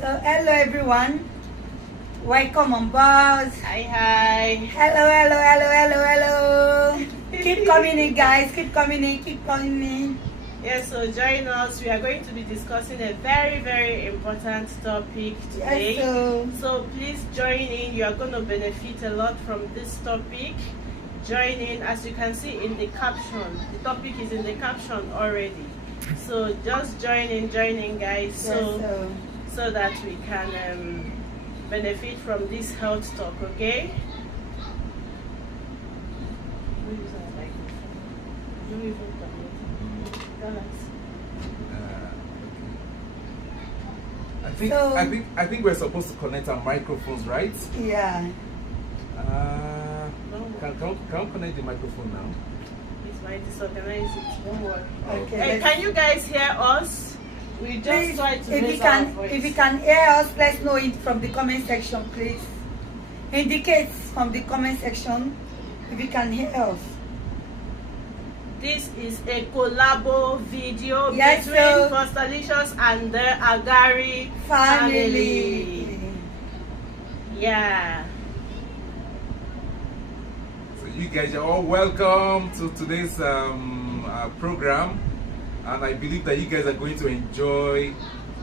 So hello everyone, welcome on board. Hi. Hello. Keep coming in guys, keep coming in. Yes, so join us. We are going to be discussing a very important topic today. Yes, so please join in. You are going to benefit a lot from this topic. Join in. As you can see in the caption, the topic is in the caption already. So just join in guys, so that we can benefit from this health talk, okay? I think we're supposed to connect our microphones, right? Yeah. Can connect the microphone now? It might disorganize it. Don't worry. Okay. Hey, can you guys hear us? We just Please, try to if you can hear us, let's know it from the comment section, please. Indicate from the comment section if you can hear us. This is a collabo video Yes, between Postalicious and the Agarry family. Yeah. So you guys are all welcome to today's program, and I believe that you guys are going to enjoy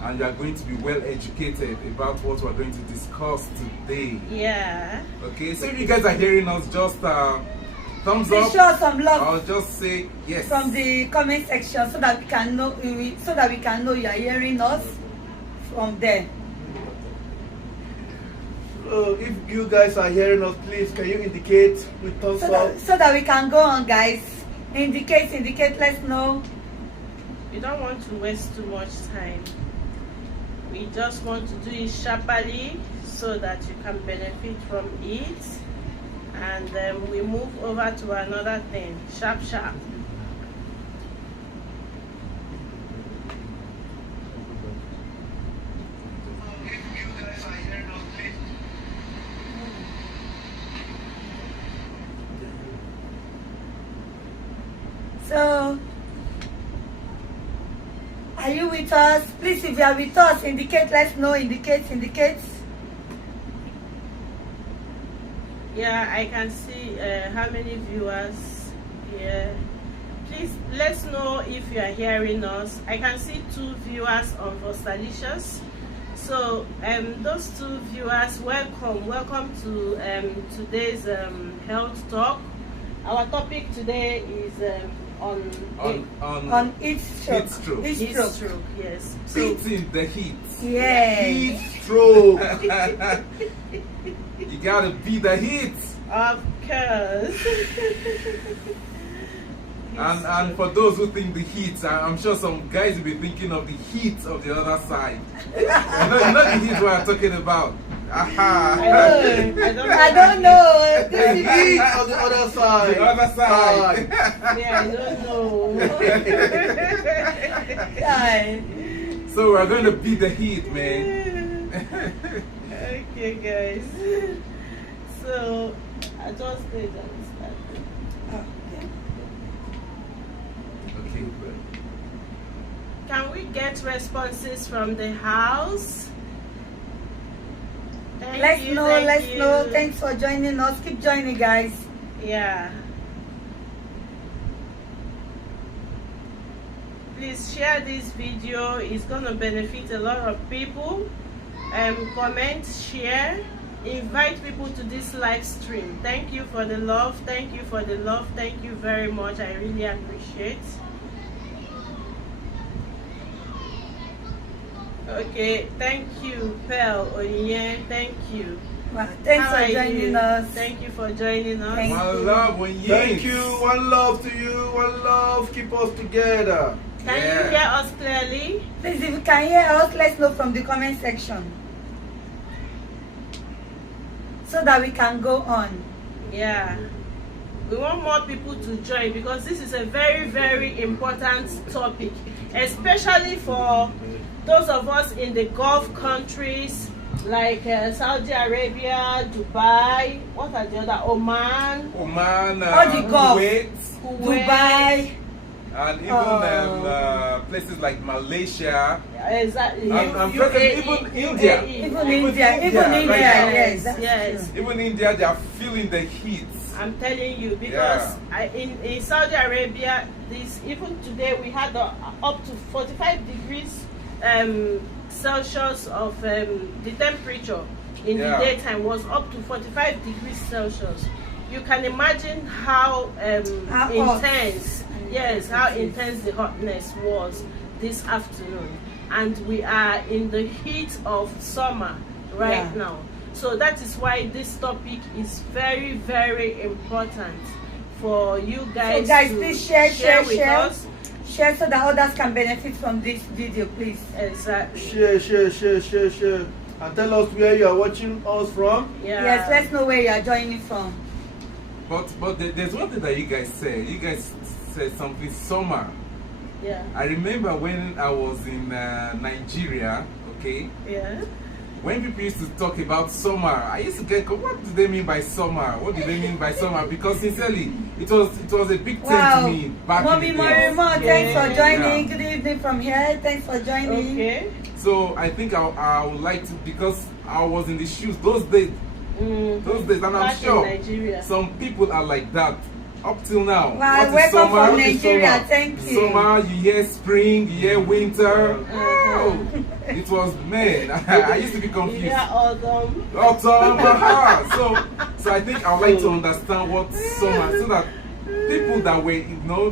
and you are going to be well educated about what we're going to discuss today. Yeah. Okay, so if you guys are hearing us, just thumbs Please up. show some love. I'll just say yes From the comment section so that we can know you are hearing us from there. So if you guys are hearing us, please can you indicate with thumbs up? So that we can go on, guys. Indicate, let's know. We don't want to waste too much time. We just want to do it sharply so that you can benefit from it. And then we move over to another thing. Sharp. So, are you with us? Please, if you are with us, indicate, let's know. Indicate. Yeah, I can see how many viewers here. Please let's know if you are hearing us. I can see 2 viewers on Postalicious. So those 2 viewers, welcome to today's health talk. Our topic today is on heat stroke. Heat stroke, yes. So, beating the heat. Yes. Heat stroke. You gotta beat the heat. of course. And for those who think the heat, I'm sure some guys will be thinking of the heat of the other side. Not the heat we are talking about. Aha. I don't know. The heat on the other side. The other side. Yeah, I don't know. So, we're going to beat the heat, man. Okay, guys. So I just did that. Okay, Can we get responses from the house? let's know. Thanks for joining us. Keep joining, guys. Yeah. Please share this video. It's gonna benefit a lot of people. Comment, share, invite people to this live stream. Thank you for the love. Thank you very much. I really appreciate. Okay, thank you, Pearl Onye. Thank you. Well, thanks for joining us. Thank you for joining us. one love, Thank you. One love to you. One love. Keep us together. Can you hear us clearly? Please, if you can hear us, let's know from the comment section so that we can go on. Yeah. We want more people to join because this is a very important topic, especially for those of us in the Gulf countries like Saudi Arabia, Dubai, what are the other? Oman, all the Gulf, Kuwait, Dubai, and even places like Malaysia, Exactly. And present, even India. Even India, right yes, now. that's Yes. true. Even India, they are feeling the heat. I'm telling you, because in Saudi Arabia, this even today we had up to 45 degrees Celsius of the temperature in the daytime was up to 45 degrees Celsius. You can imagine how intense, how intense the hotness was this afternoon, and we are in the heat of summer right now. So that is why this topic is very, very important for you guys. So guys, to please share with us. Share so that others can benefit from this video, please. Exactly. Share. And tell us where you are watching us from. Yes, let's know where you are joining from. But there's one thing that you guys said. You guys said something summer. Yeah. I remember when I was in Nigeria, okay? Yeah. When people used to talk about summer, I used to get, what do they mean by summer? What do they mean by summer? Because sincerely, it was a big thing to me back in the day. Thanks for joining. Good evening from here. Thanks for joining. Okay. So I think I would like to, because I was in the shoes those days, and I'm sure some people are like that up till now. Wow, welcome from Nigeria. Thank you. Summer, you hear spring, you hear winter. Oh, it was, man, I used to be confused. Yeah, autumn. So I think I would like to understand what summer, so that people that were,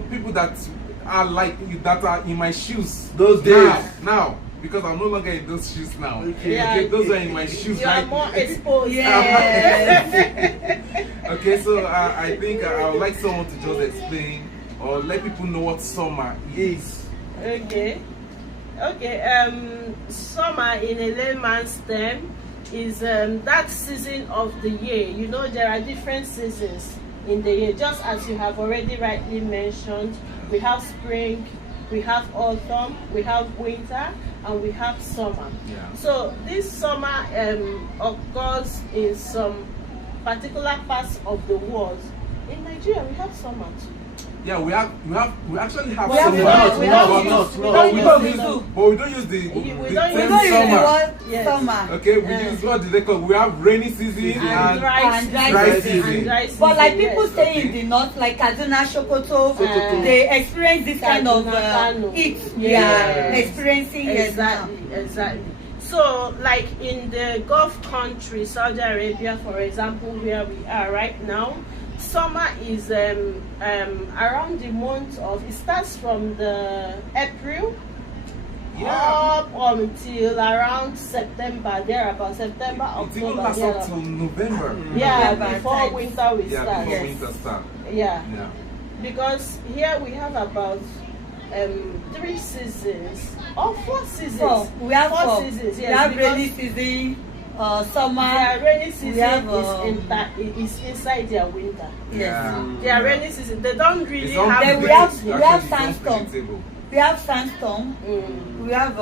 people that are like, that are in my shoes those days now, because I'm no longer in those shoes now. Okay, those are in my shoes. You are more exposed. Okay, so I think I would like someone to just explain or let people know what summer is. Okay. Summer in a layman's term is that season of the year. You know, there are different seasons in the year. Just as you have already rightly mentioned, we have spring, we have autumn, we have winter, and we have summer. So this summer occurs in some particular parts of the world. In Nigeria, we have summer too. Yeah, we actually have summer. But we don't use the term summer. Okay, we use, what do they call? We have rainy season and dry season. But like people stay in the north, like Kaduna, Sokoto, they experience this kind of heat. Experiencing exactly. So, like in the Gulf country, Saudi Arabia, for example, where we are right now, summer is around the month of, it starts from the April up until around September, thereabout September, October. It even lasts up to November. Before winter will start. Before winter starts. Because here we have about 3 seasons or 4 seasons. We have 4 seasons. We have rainy season, summer. Their rainy season is inside their winter. Their rainy season, they don't really have. We have sandstorm. We have sandstorm. We have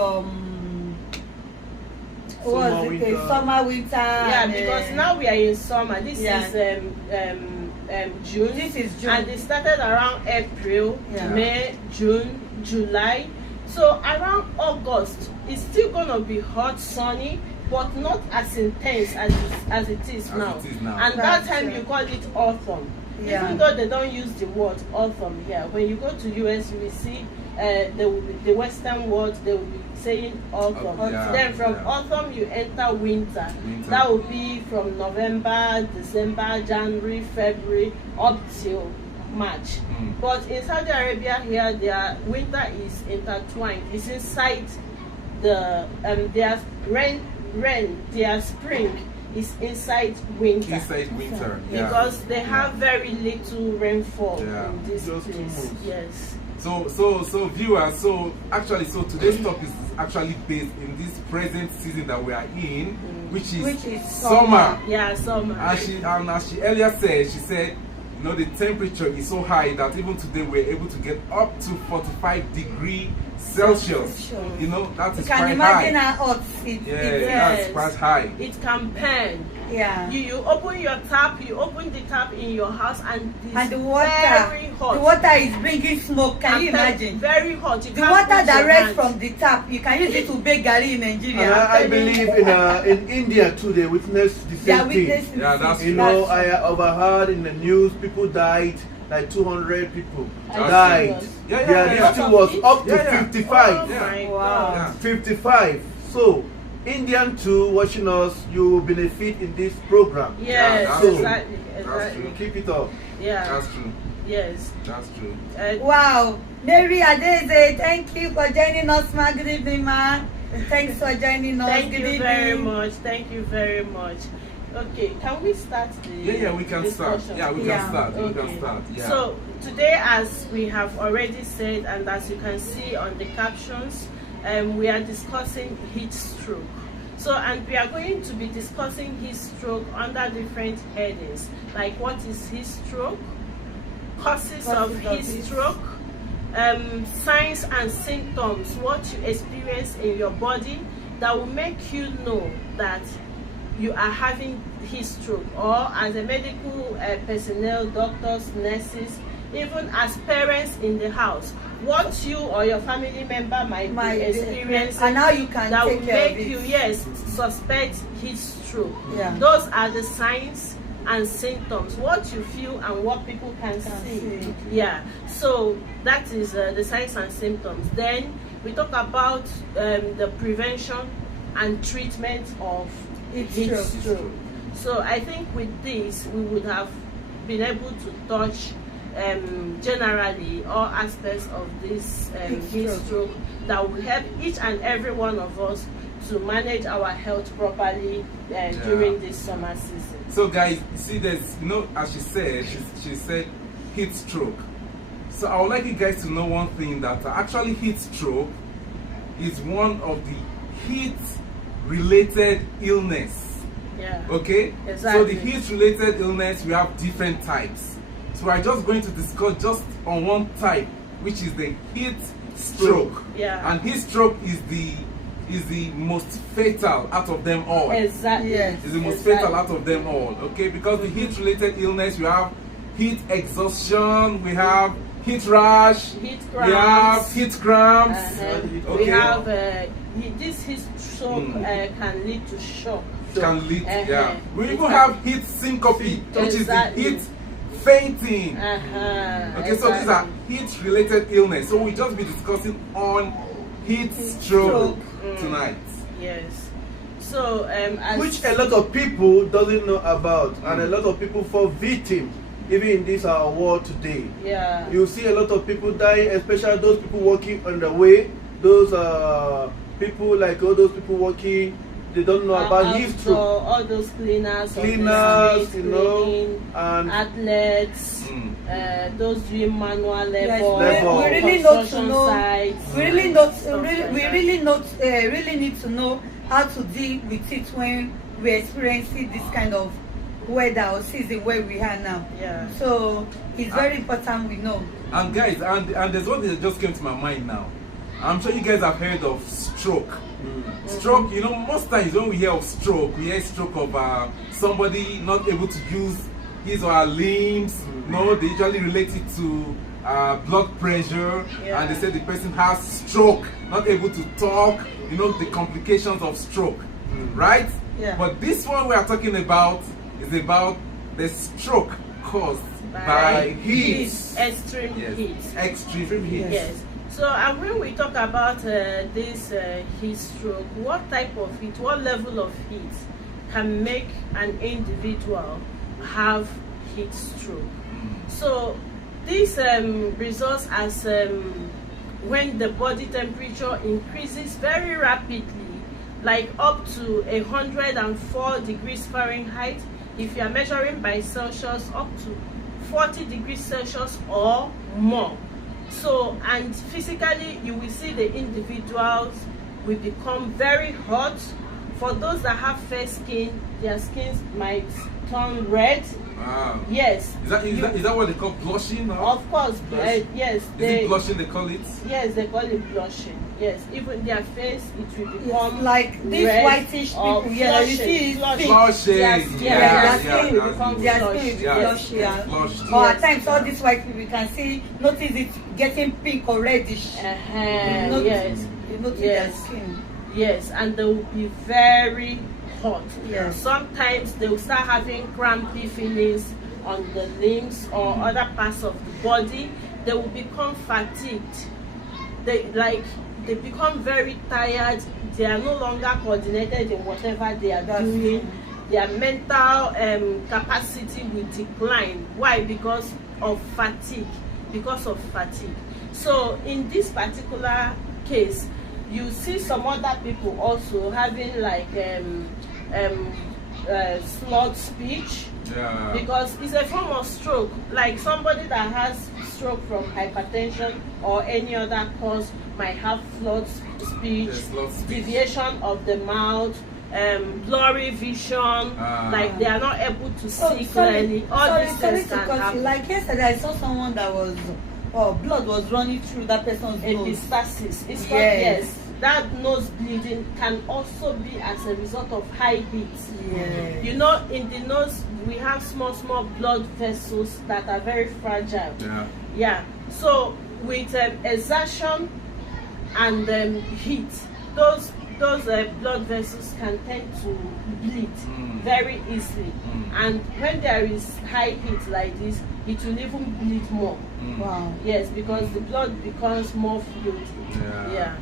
summer, winter. Yeah, because now we are in summer. This is June. This is June, and it started around April, May, June, July. So around August, it's still gonna be hot, sunny, but not as intense as it is now. And that time you call it autumn. Even though they don't use the word autumn here. When you go to US, you will see the Western world, they will be saying autumn. Then from autumn you enter winter. That will be from November, December, January, February up till March. But in Saudi Arabia here, their winter is intertwined. It's inside the their their spring is inside winter. Because they have very little rainfall in this place. Yes. So viewers, so today's topic is actually based in this present season that we are in, which is summer. Yeah, summer. And as she earlier said, she said, the temperature is so high that even today we're able to get up to 45 degrees Celsius. You know, that You is can quite imagine high. how hot it Yeah, is. that's quite high. It can burn. Yeah. You open your tap, you open the tap in your house, and it's And the water, very hot. the water is bringing smoke. Can you imagine? Very hot. You The can't water reach your direct hands. from the tap. You can use it to bake Garry in And Nigeria. I believe in India too, they witnessed the They are same thing. witnessing Yeah, this. that's You know, I overheard in the news people died, like 200 people Are you died. serious? Yeah, Their yeah. listing was up to Yeah, yeah. 55. Oh my Wow. God. Yeah. 55. So, Indian too, watching us, you will benefit in this program. Yes, that's true. exactly. That's Exactly. true. Keep it up. Yeah. That's true. Yes. That's true. Wow. Mary Adeze, thank you for joining us, ma. Good evening, ma. Thanks for joining us. Thank Good you evening. very much. Thank you very much. Okay, can we start the Yeah, we can start. discussion? Yeah, we can Yeah. start. We Okay. can start. Yeah. So today, as we have already said, and as you can see on the captions, we are discussing heat stroke. So, and we are going to be discussing heat stroke under different headings, like what is heat stroke, causes of heat stroke, signs and symptoms, what you experience in your body that will make you know that you are having heat stroke, or as a medical personnel, doctors, nurses, even as parents in the house, what you or your family member might be experiencing, and how you can that take will care of make it. you, yes, suspect heat stroke. Yeah. Those are the signs and symptoms, what you feel and what people can see. Yeah, so that is the signs and symptoms. Then we talk about the prevention and treatment of Heat heat stroke. stroke. So I think with this we would have been able to touch generally all aspects of this heat stroke that will help each and every one of us to manage our health properly during this summer season. So guys, see, there's, you know, as she said, she said heat stroke. So I would like you guys to know one thing, that actually heat stroke is one of the heat related illness. Yeah. Okay? So Exactly. the heat related illness, we have different types. So we're just going to discuss just on one type, which is the heat stroke. Yeah. And heat stroke is the most fatal out of them all. Exactly. Yes. Is the most Exactly. fatal out of them all. Okay? Because the heat related illness, we have heat exhaustion, we have heat rash, Heat we have cramps. heat cramps. We Okay. have this heat stroke can lead to shock. Can lead, yeah. We even Exactly. have heat syncope, which Exactly. is the heat fainting. Okay, so these are Exactly. heat related illness. So we'll just be discussing on heat stroke tonight. Yes. So as Which a lot of people doesn't know about, and a lot of people fall victim, even in this our world today. yeah. You see a lot of people die, especially those people working on the way. Those people, like all those people working, they don't know about heat outdoor, stroke. all those cleaners, on the Cleaners, street, you know, cleaning, and athletes, those doing manual labor, Yes, Level. we really need to construction know. sites, We really not stuff really, like we that. really need to know how to deal with it when we're experiencing this kind of weather or season where we are now. Yeah. So it's very important we know. And guys, and there's one thing that just came to my mind now. I'm sure you guys have heard of stroke. Stroke, you know, most times when we hear of stroke, we hear stroke of somebody not able to use his or her limbs. No, they usually relate it to blood pressure, and they say the person has stroke, not able to talk, you know, the complications of stroke, right? Yeah. But this one we are talking about is about the stroke caused by heat. Extreme Yes. heat. Extreme heat. Yes. So when we talk about this heat stroke, what type of heat, what level of heat can make an individual have heat stroke? So this results as when the body temperature increases very rapidly, like up to 104 degrees Fahrenheit. If you are measuring by Celsius, up to 40 degrees Celsius or more. So, and physically you will see the individuals will become very hot for those that have fair skin, their skins might turn red. Wow. Yes. Is that what they call blushing? Or? Of course, yes. Is it blushing they call it? Yes, they call it blushing. Yes, even their face, it will become like these red whitish people. Yeah, you see, Blushing. Their skin will become their flush. skin will be Yeah, flush, yeah. flushed. Or at times, all these white people, you can see, notice it getting pink or reddish. Yes. You notice Yes. their skin. Yes, and they will be very hot. Yes. Sometimes they will start having crampy feelings on the limbs or other parts of the body. They will become fatigued. They become very tired. They are no longer coordinated in whatever they are doing. Their mental capacity will decline. Why? Because of fatigue. So in this particular case, you see some other people also having like slurred speech. Yeah. Because it's a form of stroke. Like somebody that has stroke from hypertension or any other cause might have slurred speech, deviation of the mouth, blurry vision, like they are not able to see clearly. All these things can happen. Like yesterday, I saw someone that was, blood was running through that person's nose. Epistaxis. It's not, Yes. that nose bleeding can also be as a result of high heat. Yes. You know, in the nose we have small blood vessels that are very fragile. Yeah. So with exertion and heat, those blood vessels can tend to bleed very easily. And when there is high heat like this, it will even bleed more. Wow. Yes, because the blood becomes more fluid. Yeah.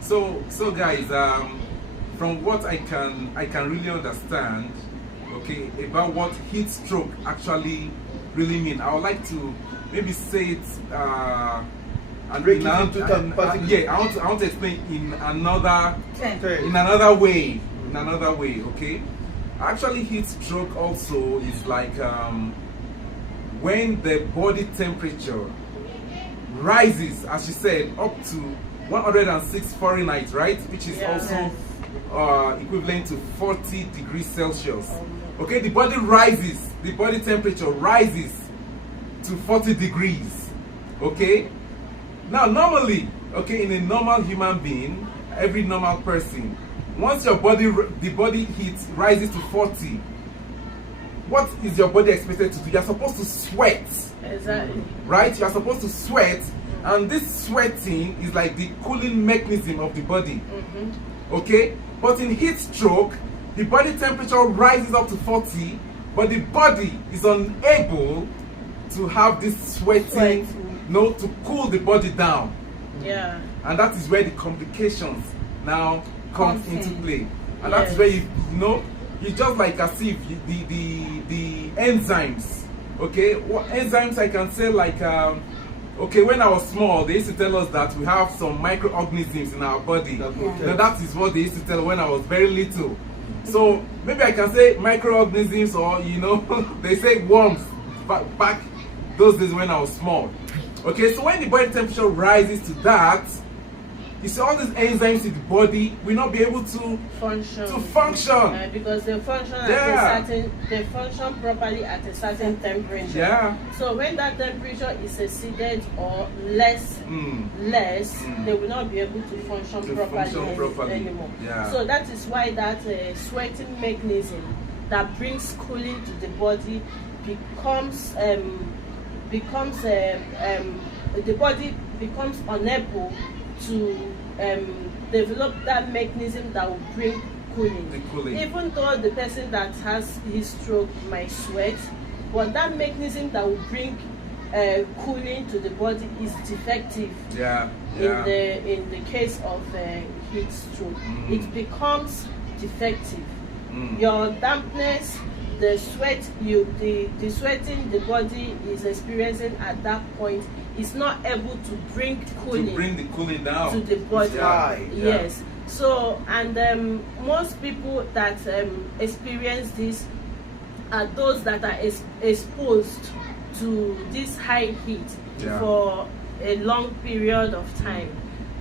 So guys, from what I can really understand, okay, about what heat stroke actually really mean, I would like to maybe say it and break it into I want to explain in another way. Okay, actually heat stroke also is like when the body temperature rises, as you said, up to 106 Fahrenheit, right? Which is also equivalent to 40 degrees Celsius. Okay, the body temperature rises to 40 degrees. Okay, now normally, okay, in a normal human being, every normal person, once the body heat rises to 40, what is your body expected to do? You're supposed to sweat. Exactly. Right? You're supposed to sweat, and this sweating is like the cooling mechanism of the body. Okay? But in heat stroke, the body temperature rises up to 40, but the body is unable to have this sweating, to cool the body down. Yeah. And that is where the complications now comes into play. And that is where you just like as if the enzymes, okay, what enzymes I can say, like okay, when I was small, they used to tell us that we have some microorganisms in our body. That is what they used to tell when I was very little. So maybe I can say microorganisms, or they say worms back those days when I was small. Okay, so when the body temperature rises to that, you see all these enzymes in the body will not be able to function. Because they function they function properly at a certain temperature. Yeah. So when that temperature is exceeded or less, they will not be able to function properly anymore. Yeah. So that is why that sweating mechanism that brings cooling to the body becomes the body becomes unable to develop that mechanism that will bring cooling. Even though the person that has his stroke might sweat, but that mechanism that will bring cooling to the body is defective. In the case of heat stroke, it becomes defective. Your dampness, the sweat the sweating the body is experiencing at that point is not able to bring the cooling down to the body. Yes. So, and most people that experience this are those that are exposed to this high heat for a long period of time.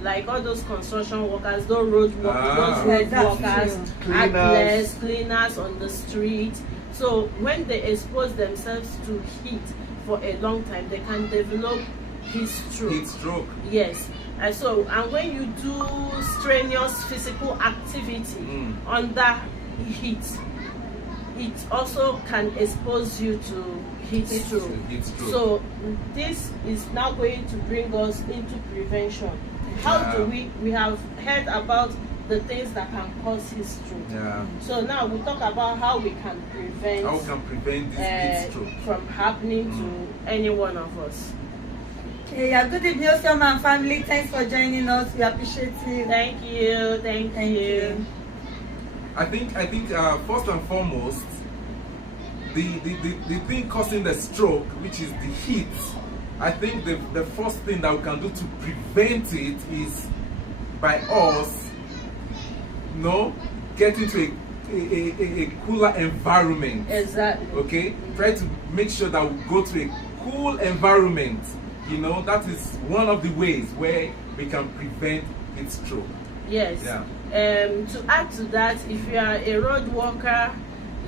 like all those construction workers, those road Yeah, workers, that's actors, cleaners on the street. So when they expose themselves to heat for a long time, they can develop heat stroke. Heat stroke. Yes. And when you do strenuous physical activity under heat, it also can expose you to heat stroke. So this is now going to bring us into prevention. How do we have heard about the things that can cause heat stroke. Yeah. So now we'll talk about how we can prevent this heat stroke from happening to any one of us. Okay, yeah, good evening, Osama and family. Thanks for joining us. We appreciate you. Thank you. Thank you. I think first and foremost, the thing causing the stroke, which is the heat, I think the first thing that we can do to prevent it is by us, get into a cooler environment. Exactly. Okay? Try to make sure that we go to a cool environment. That is one of the ways where we can prevent heat stroke. Yes. Yeah. To add to that, if you are a road worker,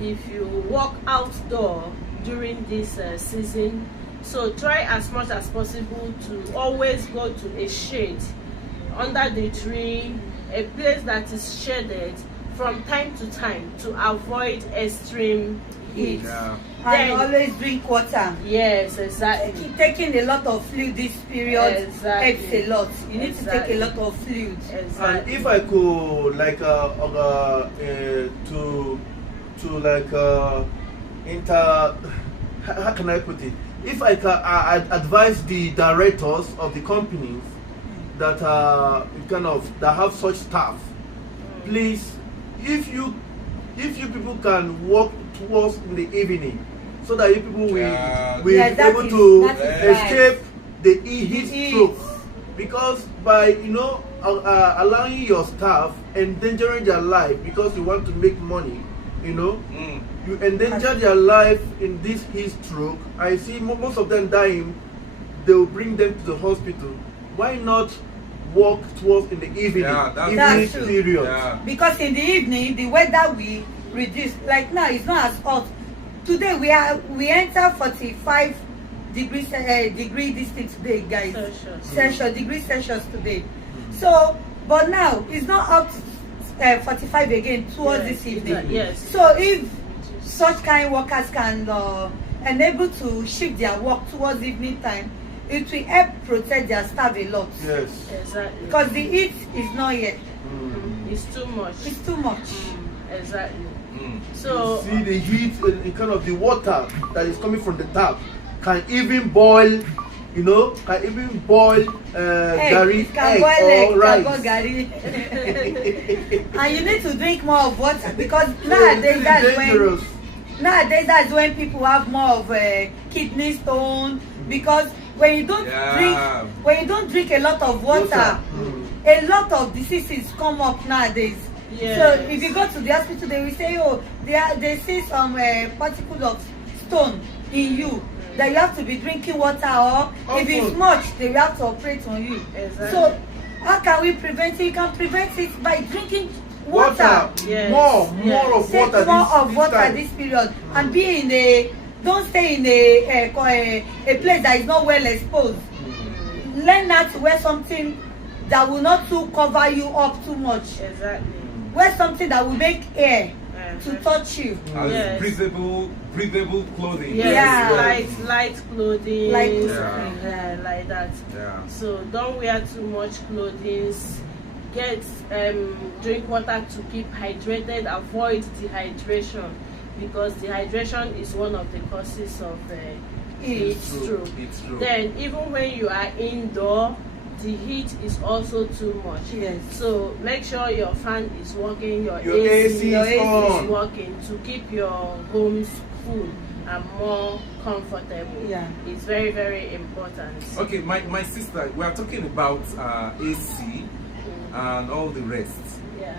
if you walk outdoor during this season, so try as much as possible to always go to a shade, under the tree, a place that is shaded from time to time to avoid extreme heat. Yeah. And always drink water. Yes, exactly. Taking a lot of fluid this period helps a lot. You need to take a lot of fluid. Exactly. And if I could how can I put it? If I can advise the directors of the companies that that have such staff, please, if you people can work towards in the evening, so that you people will be able to escape the heat stroke. Because by allowing your staff, endangering their life because you want to make money, you endanger their life in this heat stroke. I see most of them dying. They will bring them to the hospital. Why not walk towards in the evening? That's true. Period. Yeah. Because in the evening the weather will reduce. Like now it's not as hot. Today we enter 45 degrees this thing today, guys. Degrees Celsius today. So but now it's not up to 45 again towards this evening. Yes. So if such kind workers can enable to shift their work towards evening time, it will help protect their staff a lot. Yes. Exactly. Because the heat is not yet. It's too much. It's too much. Exactly. So you see the heat and kind of the water that is coming from the tap can even boil, Garry can boil egg, can boil Garry. And you need to drink more of water, because nowadays that's when people have more of kidney stone, because when you don't drink a lot of water, a lot of diseases come up nowadays. Yes. So if you go to the hospital, they will say, they see some particles of stone in you, that you have to be drinking water, or if it's much, they will have to operate on you. Exactly. So how can we prevent it? You can prevent it by drinking water. Yes. More of Take water. more of water this period, and be in don't stay in a place that is not well exposed. Learn how to wear something that will not too cover you up too much. Exactly. Wear something that will make air to touch you. Yes. Breathable clothing. Yes. Yeah. Light clothing. Like that. Yeah. So don't wear too much clothing. Get drink water to keep hydrated. Avoid dehydration, because dehydration is one of the causes of heat stroke. Then even when you are indoor, the heat is also too much. Yes. So make sure your fan is working, your AC is working, to keep your homes cool and more comfortable. Yeah. It's very, very important. Okay, my sister, we are talking about AC and all the rest. Yeah.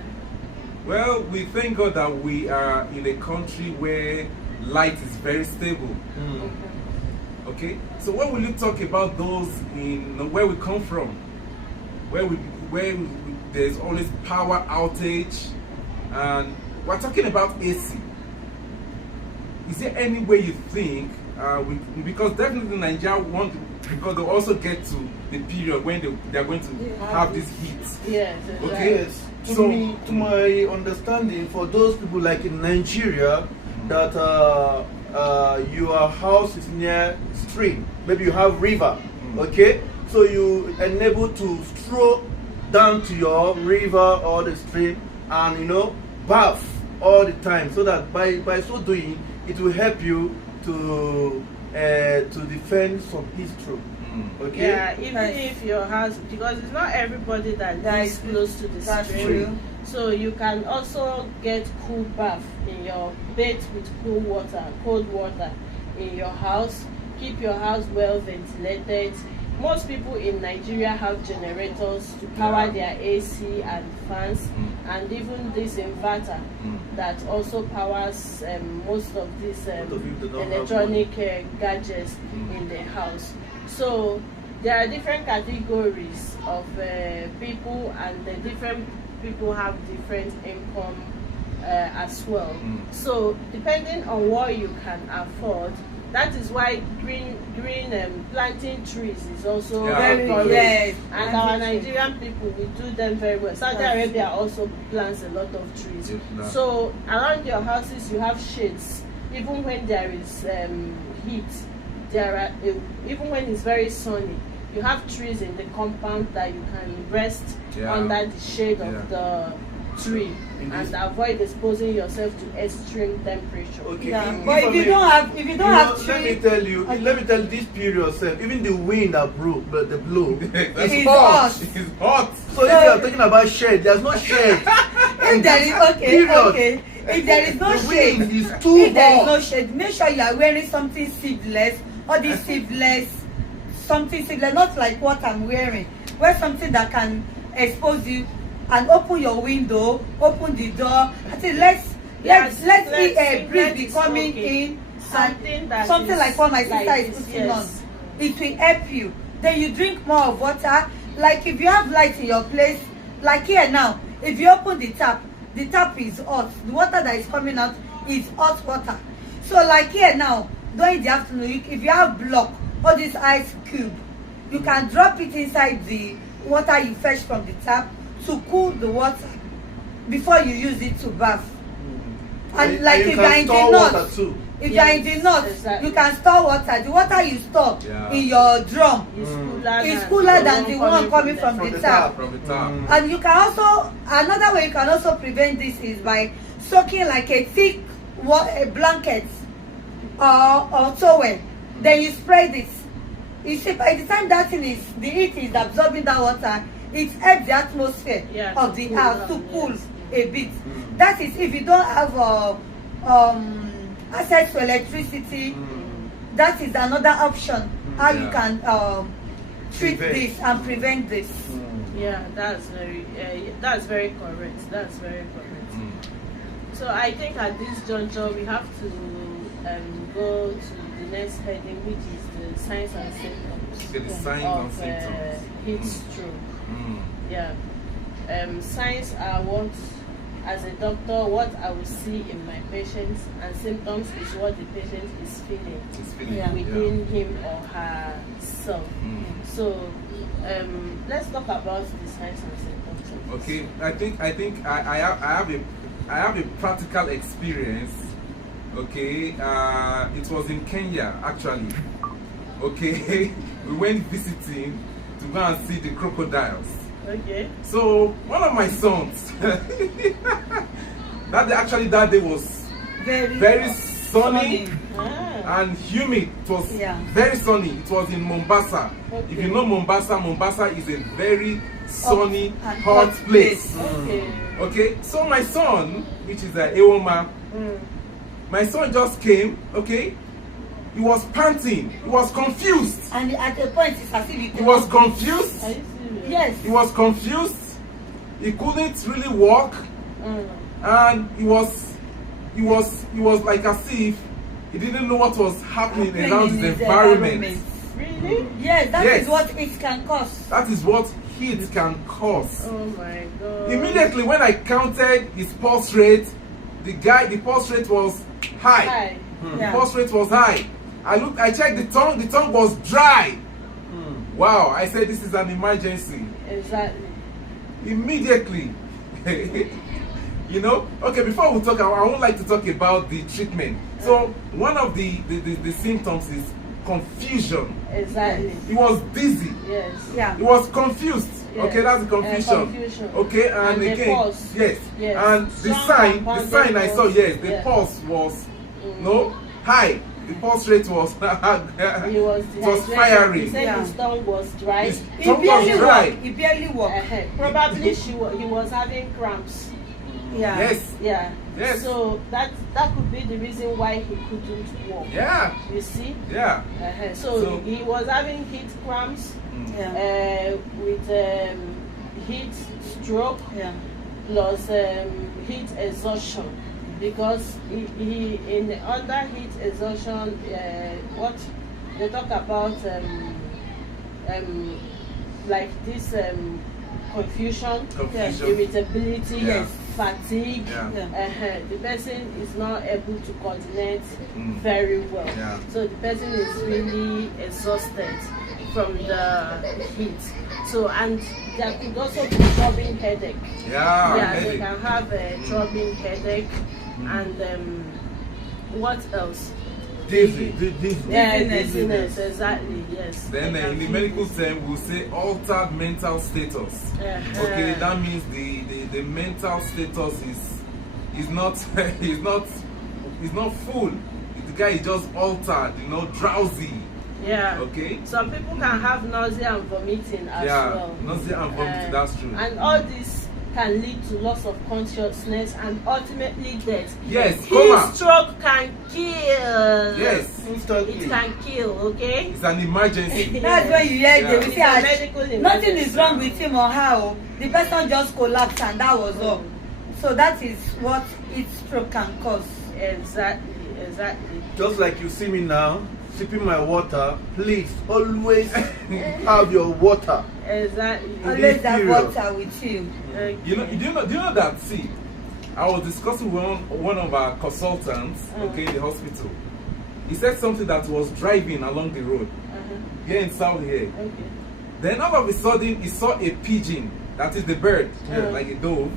Well, we thank God that we are in a country where light is very stable. Okay, so when will you talk about those in where we come from, where we there's always power outage, and we're talking about AC. Is there any way you think, because definitely Nigeria because they also get to the period when they're going to have this heat. Yes. Okay. Yes. To my understanding, for those people like in Nigeria, that your house is near stream, maybe you have river, okay, so you enable to stroll down to your river or the stream and bath all the time, so that by so doing it will help you to defend some heat stroke. Okay. Yeah, even if your house, because it's not everybody that lives close to the stream. So you can also get cool bath in your bed with cold water in your house. Keep your house well ventilated. Most people in Nigeria have generators to power their AC and fans, and even this inverter that also powers most of these electronic gadgets in the house. So there are different categories of people, and the different people have different income as well. So depending on what you can afford, that is why green planting trees is also very important. Yes. And our Nigerian people, we do them very well. Saudi Arabia also plants a lot of trees. So around your houses you have shades. Even when there is heat, even when it's very sunny, you have trees in the compound that you can rest under the shade of the tree and avoid exposing yourself to extreme temperature. Okay. But if you don't have trees, let me tell you this period, even the wind that blow, it's hot. It's hot. So if you are talking about shade, there's no shade. if there is okay. If there is no shade, wind is too if there is hot. no shade, make sure you are wearing something sleeveless, or this sleeveless, something sleeveless, not like what I'm wearing. Wear something that can expose you, and open your window, open the door. I think let's breeze be coming in, something like what my sister is putting on. It will help you. Then you drink more of water. Like if you have light in your place, like here now, if you open the tap is hot. The water that is coming out is hot water. So like here now, during the afternoon, if you have block or this ice cube, you can drop it inside the water you fetch from the tap to cool the water before you use it to bath. And like if you are in the north, you are in the north, you can store water. The water you store in your drum is cooler than the one coming from the tap. And you can also, another way you can also prevent this is by soaking like a thick blanket or towel. Then you spray this. You see, by the time that thing is, the heat is absorbing that water, it helps the atmosphere of the house to cool a bit. That is if you don't have access to electricity. That is another option how you can treat this and prevent this. Yeah, that's very correct. That's very correct. So I think at this juncture we have to go to the next heading, which is the signs and symptoms of heat stroke. Yeah. Signs are what, as a doctor, what I will see in my patients, and symptoms is what the patient is feeling within him or herself. So let's talk about the signs and symptoms. Okay, I think I have a practical experience. Okay, it was in Kenya actually. Okay, we went visiting to go and see the crocodiles. Okay. So one of my sons, that day was very sunny and humid. It was very sunny. It was in Mombasa. Okay. If you know Mombasa, Mombasa is a very sunny, hot place. Okay. So my son, which is Eoma, my son just came. Okay. He was panting. He was confused. And at a point, it's as if he was confused. Yes. He was confused. He couldn't really walk, and he was like as if he didn't know what was happening around his environment. Really? Yes, that is what it can cause. That is what heat can cause. Oh my God. Immediately when I counted his pulse rate, the pulse rate was high. Yeah. Pulse rate was high. I checked the tongue was dry. Wow, I said this is an emergency. Exactly. Immediately. You know, okay, before we talk, I would like to talk about the treatment. So one of the symptoms is confusion. Exactly. He was dizzy. Yes. Yeah. He was confused. Yes. Okay, that's the confusion. Confusion. Okay, and the again, pulse. yes. Yes. And the Strong sign compounded I saw, pulse. yes, the Yeah. pulse was no high. The pulse rate was He was it was dehydrated. fiery. He said Yeah. his tongue was dry. His He tongue was barely dry. walked. He barely walked. Probably he was having cramps. Yeah. Yes. Yeah. Yes. So that could be the reason why he couldn't walk. Yeah. You see? Yeah. So he was having heat cramps Yeah. with heat stroke plus heat exhaustion, because he in under heat exhaustion, what they talk about like this confusion, irritability, Yeah. fatigue. Yeah. The person is not able to coordinate very well. Yeah. So the person is really exhausted from the heat. So, and there could also be throbbing headache. Yeah. They Headache. can have a throbbing headache, and what else? Dizzy. Yeah, Dizziness. dizziness, exactly, yes. Then They can in the feel medical dizzy. term, we'll say altered mental status. Okay, that means the mental status is not is not full. The guy is just altered, you know, drowsy. Yeah. Okay. Some people can have nausea and vomiting as well. Nausea and vomiting. That's true. And all this can lead to loss of consciousness and ultimately death. Yes, coma. Heat stroke can kill. Yes. It can kill, okay? It's an emergency. That's when you hear Yeah. they will It's say, a medical nothing emergency. is wrong with him or her. Oh. The person just collapsed and that was all. So that is what heat stroke can cause. Exactly. Just like you see me now, sipping my water, please always have your water. Exactly. Always have period. water with you. Do you know that? See, I was discussing with one of our consultants, okay, in the hospital. He said something that was driving along the road here in South here. Okay. Then all of a sudden he saw a pigeon, that is the bird, like a dove,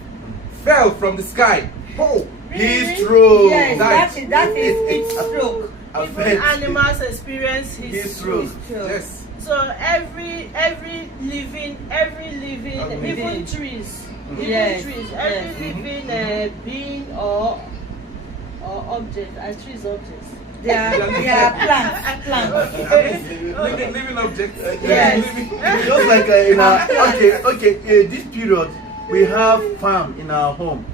fell from the sky. Oh, Heat stroke. Yes, Died. that is heat stroke. Even animals experience heat stroke. Heat stroke. Yes. So every living, even trees, Yes, every living being or object, trees objects. They are plants. Living objects. Yes. Just like in our this period we have farm in our home.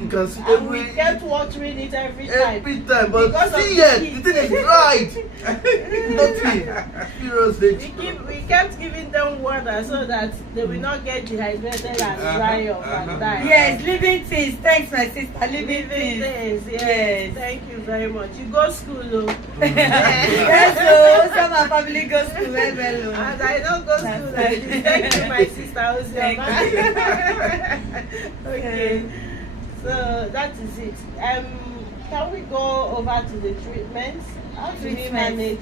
You can see And we kept watering it every time. but Because of see the yet heat. the thing is dried. Nothing. Seriously. We kept giving them water so that they will not get dehydrated and dry up and die. Yes, living things. Thanks, my sister. Living Living things. things, yes. Yes. Thank you very much. You go school, though. Yes, so some of our family goes to very well. And I don't go school like this. Thank you, my sister. Okay. So that is it. Can we go over to the treatments? How do we Treatment. manage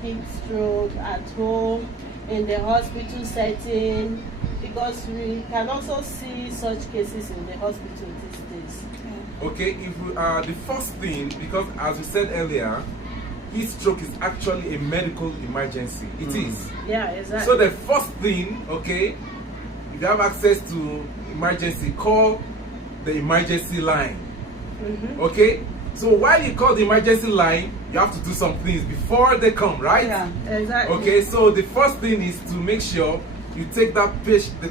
heat stroke at home, in the hospital setting? Because we can also see such cases in the hospital these days. Okay, if we the first thing, because as we said earlier, heat stroke is actually a medical emergency. It is. Yeah, exactly. So the first thing, okay, if you have access to emergency, call the emergency line. Okay? So while you call the emergency line, you have to do some things before they come, right? Yeah. Exactly. Okay, so the first thing is to make sure you take the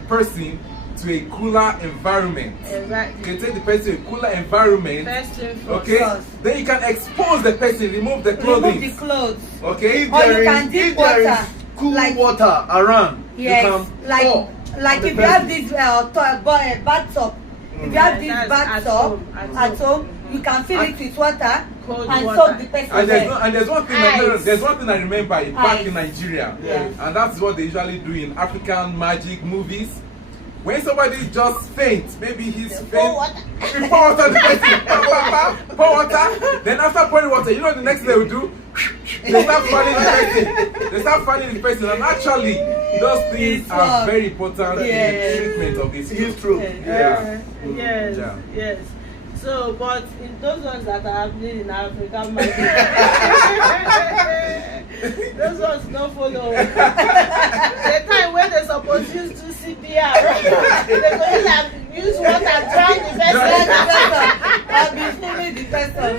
person to a cooler environment. Exactly. You can take the person to a cooler environment. First thing first. Okay? First. Then you can expose the person, remove the clothing. Remove the clothes. Okay? Or you can dip if there water. is cool Like- water around, Yes, you can like pour like on the if you have person. this bathtub, If you have this That's bathtub at home, you can fill it with water Cold and water. soak the person And there. there's one thing there's one thing I remember back in Nigeria, Yeah. and that's what they usually do in African magic movies. When somebody just faints, maybe he's faint, Pour water. you pour water on the person, pour water. Then after pouring water, you know what the next thing they will do? They start fanning the person. They start fanning the person, and actually, those things are very important in the treatment of this. It's true. Yeah. Yes, Yeah. yes. So, but in those ones that are happening in Africa, those ones don't follow. The time when they're supposed to use CPR, they're going to use water to drown the person. I'll be filling the person.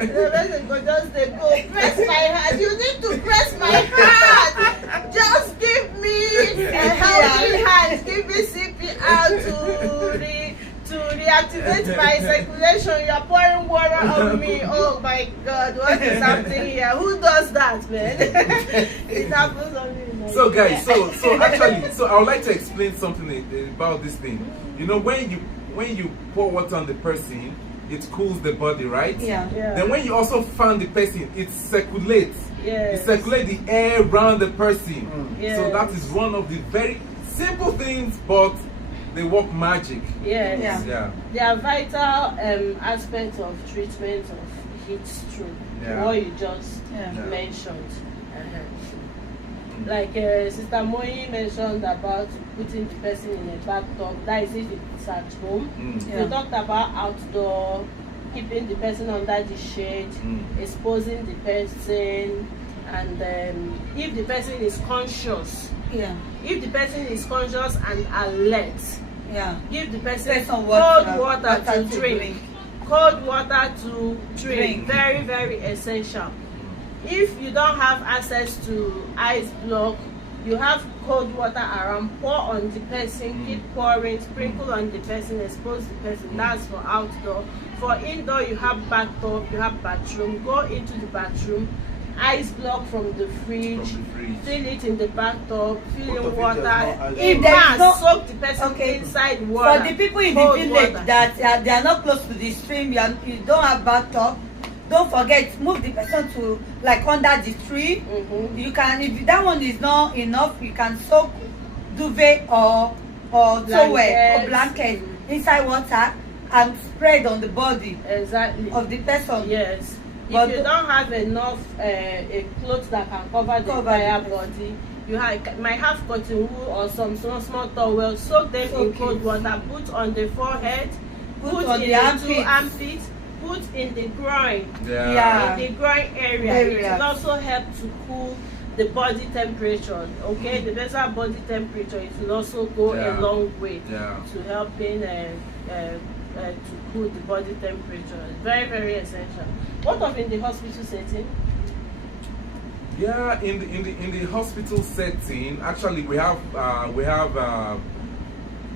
The person go just they go press my heart. You need to press my heart. Just give me a helping hand. Give me CPR to reactivate my circulation. You're pouring water on me. Oh my God, what is happening here? Who does that, man? It happens only in Nigeria. So guys, so I would like to explain something about this thing. You know, when you pour water on the person, it cools the body, right? Yeah. Then when you also fan the person, it circulates. Yes. It circulates the air around the person. Yes. So that is one of the very simple things, but they work magic. Yes. Yeah. They are vital aspects of treatment of heat stroke. Yeah. What you just mentioned. Like Sister Moi mentioned about putting the person in a bathtub. That is if it's at home. Yeah. We talked about outdoor, keeping the person under the shade, exposing the person, and if the person is conscious. Yeah. If the person is conscious and alert, give the person cold water to drink. Cold water to drink. Very, very essential. If you don't have access to ice block, you have cold water around, pour on the person, keep pouring, sprinkle on the person, expose the person. That's for outdoor. For indoor, you have bathtub, you have bathroom. Go into the bathroom, ice block from the fridge, fill it in the bathtub, fill in water. If there is no, soak the person inside water. For the people in the village that they are not close to the stream, you don't have bathtub, don't forget, move the person to like under the tree. You can, if that one is not enough, you can soak duvet or towel or blanket inside water and spread on the body of the person. Yes. But if you don't have enough a cloth that can cover the entire body, you might have cotton wool or some small towel. Soak them in cold water. Put on the forehead. Put in the armpits. Put in the groin. In the groin area. It will also help to cool the body temperature. Okay, the better body temperature. It will also go a long way to helping to cool the body temperature. Very, very essential. What of in the hospital setting? Yeah, in the hospital setting, actually we have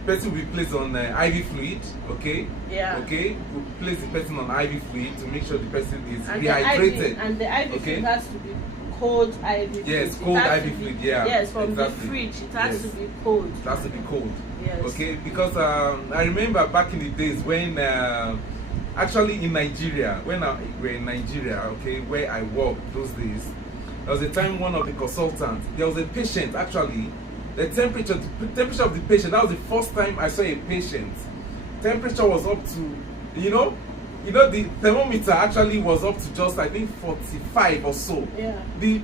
person will be placed on IV fluid. Okay. Yeah. Okay. We place the person on IV fluid to make sure the person is rehydrated. And the IV fluid has to be cold IV fluid. Yes, cold IV fluid. Yeah. Yes, from the fridge. It has to be cold. It has to be cold. Yes. Okay, because I remember back in the days when actually in Nigeria, when we're in Nigeria, okay, where I worked those days, there was a time one of the consultants, there was a patient actually, the temperature of the patient, that was the first time I saw a patient. Temperature was up to, you know the thermometer actually was up to just I think 45 or so. Yeah. The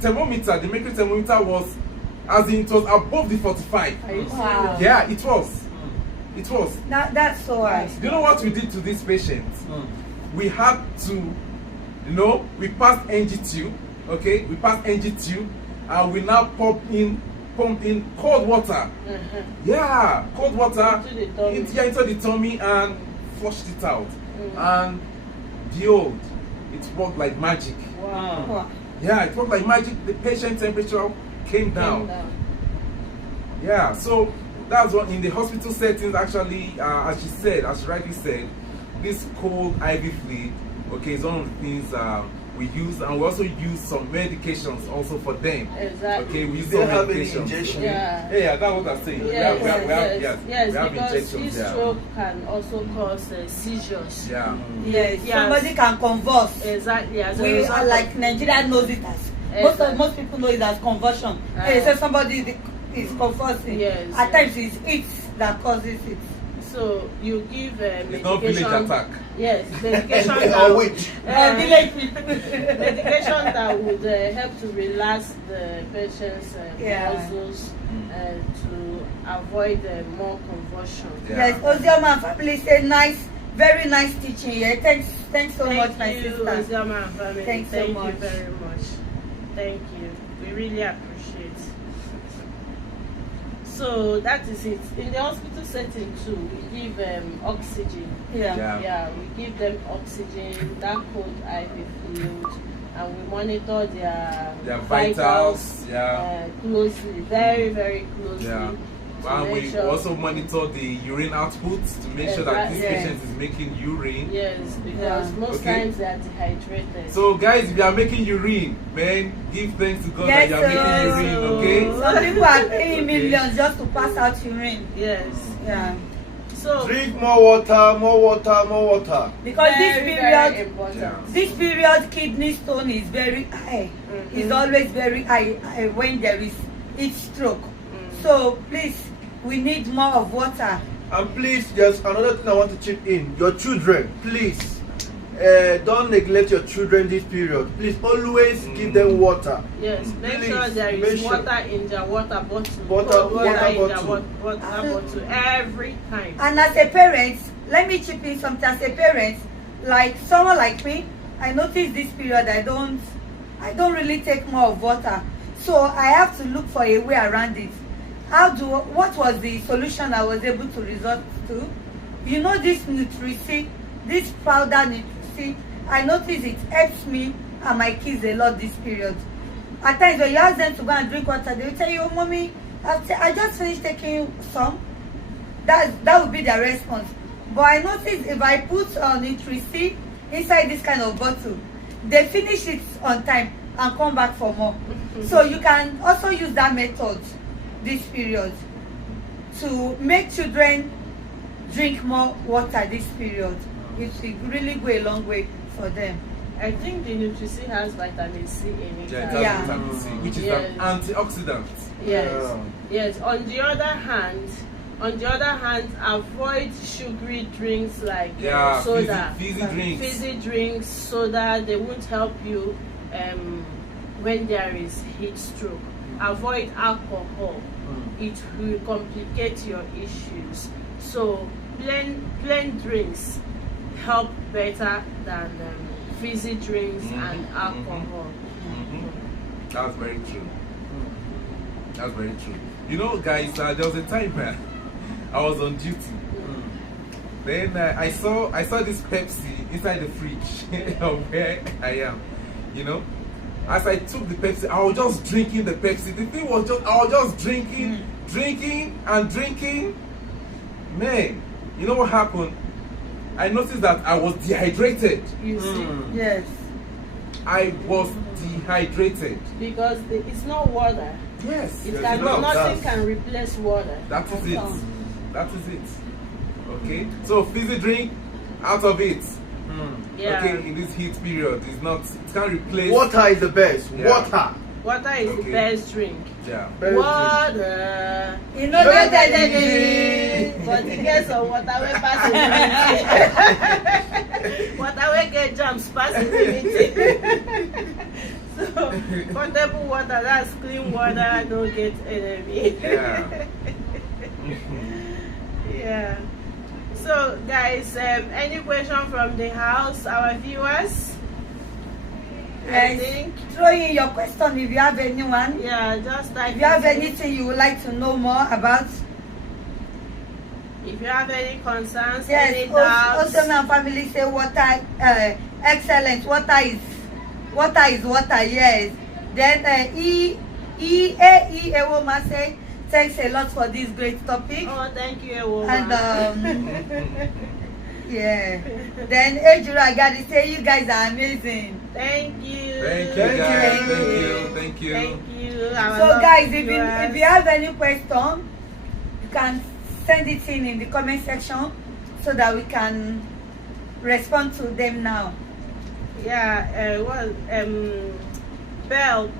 thermometer, the mercury thermometer was, as in it was above the 45. Wow. Yeah, it was. It was. That's so nice. Do you know what we did to this patient? We had to, we passed NG tube. Okay, we passed NG tube, and we now pump in cold water. Yeah, cold water into the tummy and flushed it out. And behold, it worked like magic. Wow. Yeah, it worked like magic. The patient temperature came down. Yeah, so that's what in the hospital settings actually, as she rightly said, this cold IV fluid, okay, is one of the things that we use, and we also use some medications also for them. Exactly. Okay, we use They some have any medications. injection? Yeah. Yeah, that's what I'm saying. Yes, we have because injections. this stroke can also cause seizures. Yeah. Yes, Yes. somebody can convulse. Exactly. As a We result are of- like Nigeria knows it as most people know it as conversion. So somebody is convulsing. Yes, At times it's it that causes it. So you give It's not village medication. attack. Yes, medication Or that which? Village people. medication that would help to relax the patient's muscles to avoid more convulsion. Yeah. Yes, Ozioma family say nice, very nice teaching here. Thanks so much, my Thank you, sister. Ozioma family. Thanks so Thank much. you very much. Thank you. We really appreciate. So that is it. In the hospital setting too, we give oxygen. Yeah. Yeah, we give them oxygen, that cold IV fluid, and we monitor their vitals, closely, very, very closely. Yeah. to And make we sure- also monitor the urine output to make sure that this Exactly. patient is making urine. Yes, because most Okay. times they are dehydrated. So guys, if you are making urine, man, give thanks to God that Yes, you are making sir. urine, okay? Some people are paying Okay. millions just to pass out urine. Yes. Yeah. So Drink more water, more water, more water. Because very, this very period, important. this period kidney stone is very high. It's always very high when there is heat stroke. So please, we need more of water. And please, there's another thing I want to chip in. Your children, please, don't neglect your children this period. Please always give them water. Yes, make Please, sure there make is sure. water in their water bottle. Water Cold water in their bottle. water bottle every time. And as a parent, let me chip in something. As a parent, like someone like me, I notice this period I don't really take more of water. So I have to look for a way around it. What was the solution I was able to resort to? You know, this Nutrici, this powder Nutrici, I notice it helps me and my kids a lot this period. At times when you ask them to go and drink water, they will tell you, oh, mommy, I just finished taking some. That would be their response. But I notice if I put Nutrici inside this kind of bottle, they finish it on time and come back for more. So you can also use that method this period to make children drink more water this period. It will really go a long way for them. I think the Nutrici has vitamin C in it. Yeah, it as has Yeah. vitamin C, which is Yes. an antioxidant. Yes. Yeah. Yes. On the other hand, avoid sugary drinks like Yeah, soda, fizzy drinks. fizzy drinks, soda. They won't help you when there is heat stroke. Avoid alcohol. It will complicate your issues. So plain drinks help better than fizzy drinks and alcohol. That's very true. That's very true. You know, guys, there was a time when I was on duty. Then I saw this Pepsi inside the fridge of where I am. You know, as I took the Pepsi, I was just drinking the Pepsi. The thing was I was just drinking and drinking. Man, you know what happened? I noticed that I was dehydrated. You see, Yes. I was dehydrated. because it's not water. Yes. It yes, can, no, nothing can replace water. That is it. Okay. That is it. Okay. So fizzy drink, out of it. Yeah. Okay. In this heat period, it can't replace. Water is the best. Yeah. Water. Water is the Okay. best drink. Yeah. Best Water. You know But But it gets some water wey pass immunity. Water wey get germs pass immunity. So potable water, that's clean water, no get enemy. Yeah. Yeah. So guys, any question from the house, our viewers? I Yes. think. Throw in your question if you have anyone. Yeah, just type. If you have it in. anything you would like to know more about, If you have any concerns, yes, any doubts. also my family say water, excellent. Water is water. Yes. Then Ewoma say thanks a lot for this great topic. Oh, thank you, Ewoma. And yeah. Then Ejiro Agadi say you guys are amazing. Thank you. Thank you, Thank guys. you. Thank you. Thank you. Our So guys, lovely if you viewers. have any question, you can send it in the comment section so that we can respond to them now. Yeah, Bell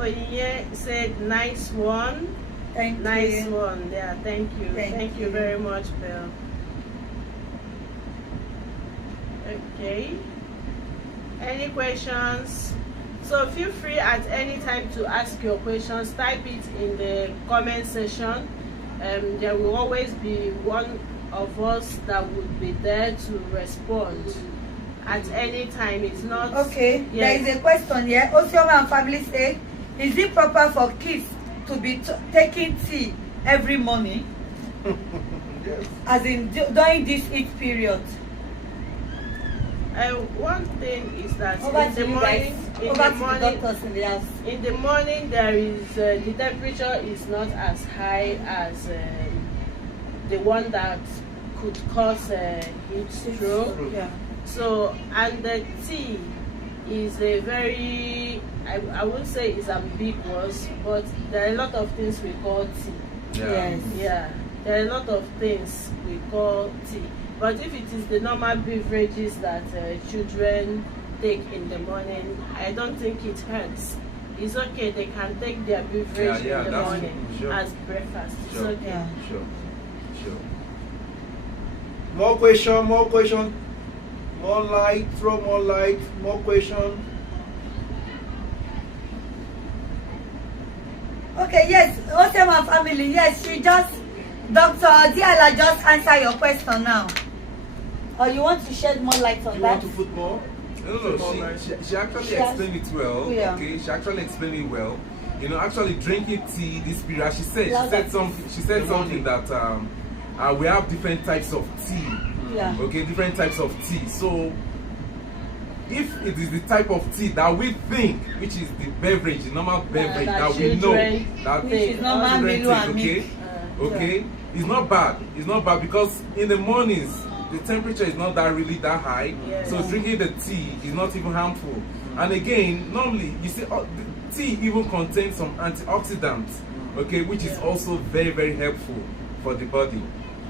Oye said nice one. Nice One. Yeah, thank you. Thank you very much, Bell. Okay. Any questions? So feel free at any time to ask your questions. Type it in the comment section. There will always be one of us that would be there to respond at any time. It's not okay. Yes. There is a question here. Osioma and family said, is it proper for kids to be taking tea every morning? Yes. As in during this heat period? One thing is that Over in to the you morning, guys. in Over the to the morning, doctors in the house. in the morning there is the temperature is not as high as the one that could cause heat stroke. Yeah. So, and the tea is a very, I wouldn't say it's ambiguous, but there are a lot of things we call tea. Yes. Yeah, there are a lot of things we call tea. But if it is the normal beverages that children take in the morning, I don't think it hurts. It's okay, they can take their beverage in the that's morning sure. as breakfast. It's Sure. okay. Yeah. Sure. More question. More light, throw more light, more question. Okay, yes, Osioma family, yes, Dr. Diala just answer your question now. Or you want to shed more light on You that? want to put more? No, she actually She has- explained it well. Yeah. Okay, she actually explained it well. You know, actually drinking tea this period. She said Louder. something. She said The something morning. that we have different types of tea. Yeah. Okay, different types of tea. So if it is the type of tea that we think, which is the beverage, the normal beverage that that we know children that Which is normal children Milo take, and okay, milk. okay, it's not bad. It's not bad because in the mornings the temperature is not that really that high. Yes. So drinking the tea is not even harmful. And again, normally you see the tea even contains some antioxidants, okay, which is also very very helpful for the body.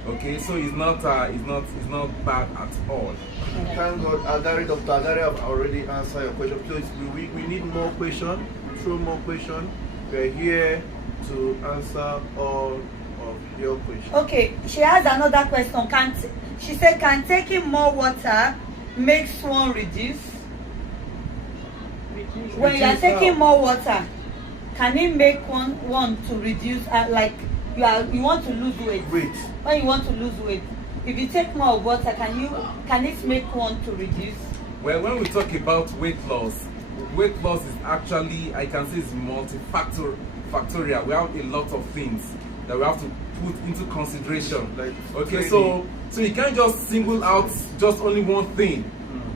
Okay, so it's not bad at all. Thank God, Dr. Agarry have already answered your question. Please, we need more question. Throw more question. We're here to answer all of your questions. Okay, she has another question. She said, can taking more water make one reduce? When you are taking more water, can it make one to reduce? Like you want to lose weight. Wait. When you want to lose weight, if you take more water, can it make one to reduce? Well, when we talk about weight loss is actually, I can say, it's multifactorial. We have a lot of things that we have to put into consideration. Like okay, training. so you can't just single out just only one thing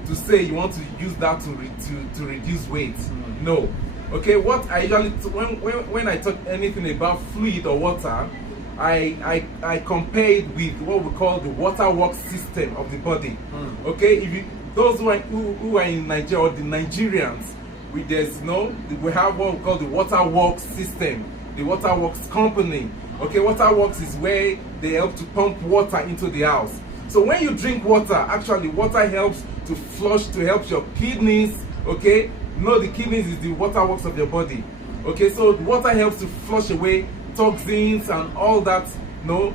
to say you want to use that to reduce weight. No. Okay, what I usually when I talk anything about fluid or water, I compare it with what we call the water works system of the body. Okay, if those who are in Nigeria, or the Nigerians, we have what we call the water works system, the water works company. Okay, water works is where they help to pump water into the house. So when you drink water, actually water helps to flush, to help your kidneys. Okay, no, the kidneys is the water works of your body. Okay, so the water helps to flush away toxins and all that. No,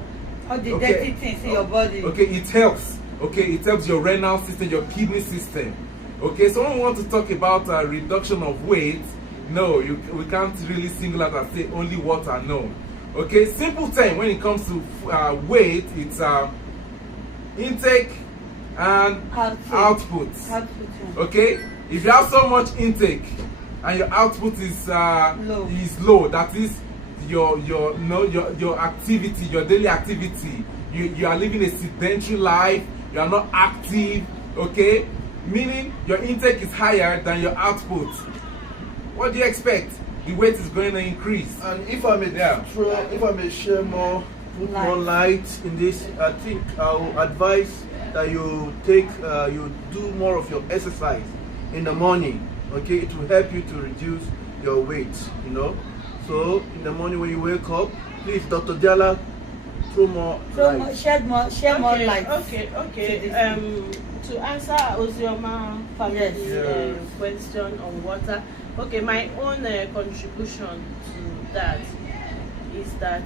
All the dirty things in your body. okay, it helps. Okay, it helps your renal system, your kidney system. Okay, so when we want to talk about reduction of weight, no, we can't really single out and say only water. No. Okay, simple term when it comes to weight, it's intake and output. Okay, if you have so much intake and your output is low, that is your activity, your daily activity, you are living a sedentary life, you are not active. Okay, meaning your intake is higher than your output. What do you expect? The weight is going to increase. And if I may share more light in this, I think I will advise that you do more of your exercise in the morning. Okay, it will help you to reduce your weight, you know. So in the morning when you wake up, please, Dr. Diala, share more light. Okay. To answer Ozioma family question on water. Okay, my own contribution to that is that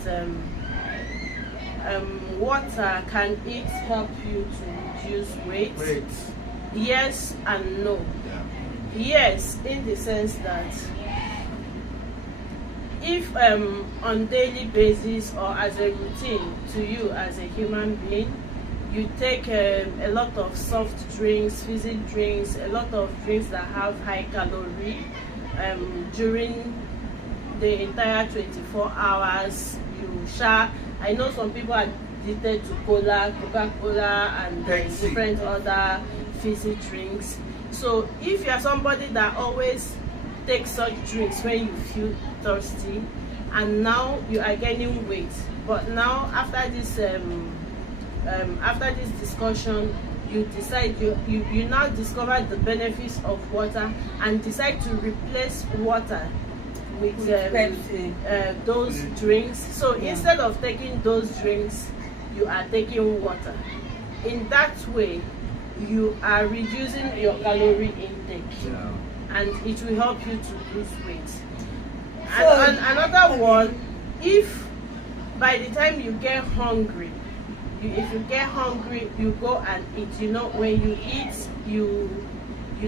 water can it help you to reduce weight? Yes and no. Yes, in the sense that if on daily basis or as a routine to you as a human being, you take a lot of soft drinks, fizzy drinks, a lot of drinks that have high calorie during the entire 24 hours, I know some people are addicted to Coca-Cola and different other fizzy drinks. So if you are somebody that always takes such drinks when you feel thirsty, and now you are gaining weight, but now after this discussion, you decide you now discover the benefits of water and decide to replace water with those drinks. So instead of taking those drinks, you are taking water. In that way, you are reducing your calorie intake, and it will help you to lose weight. And another one, if by the time you get hungry, if you get hungry, you go and eat. You know, when you eat, you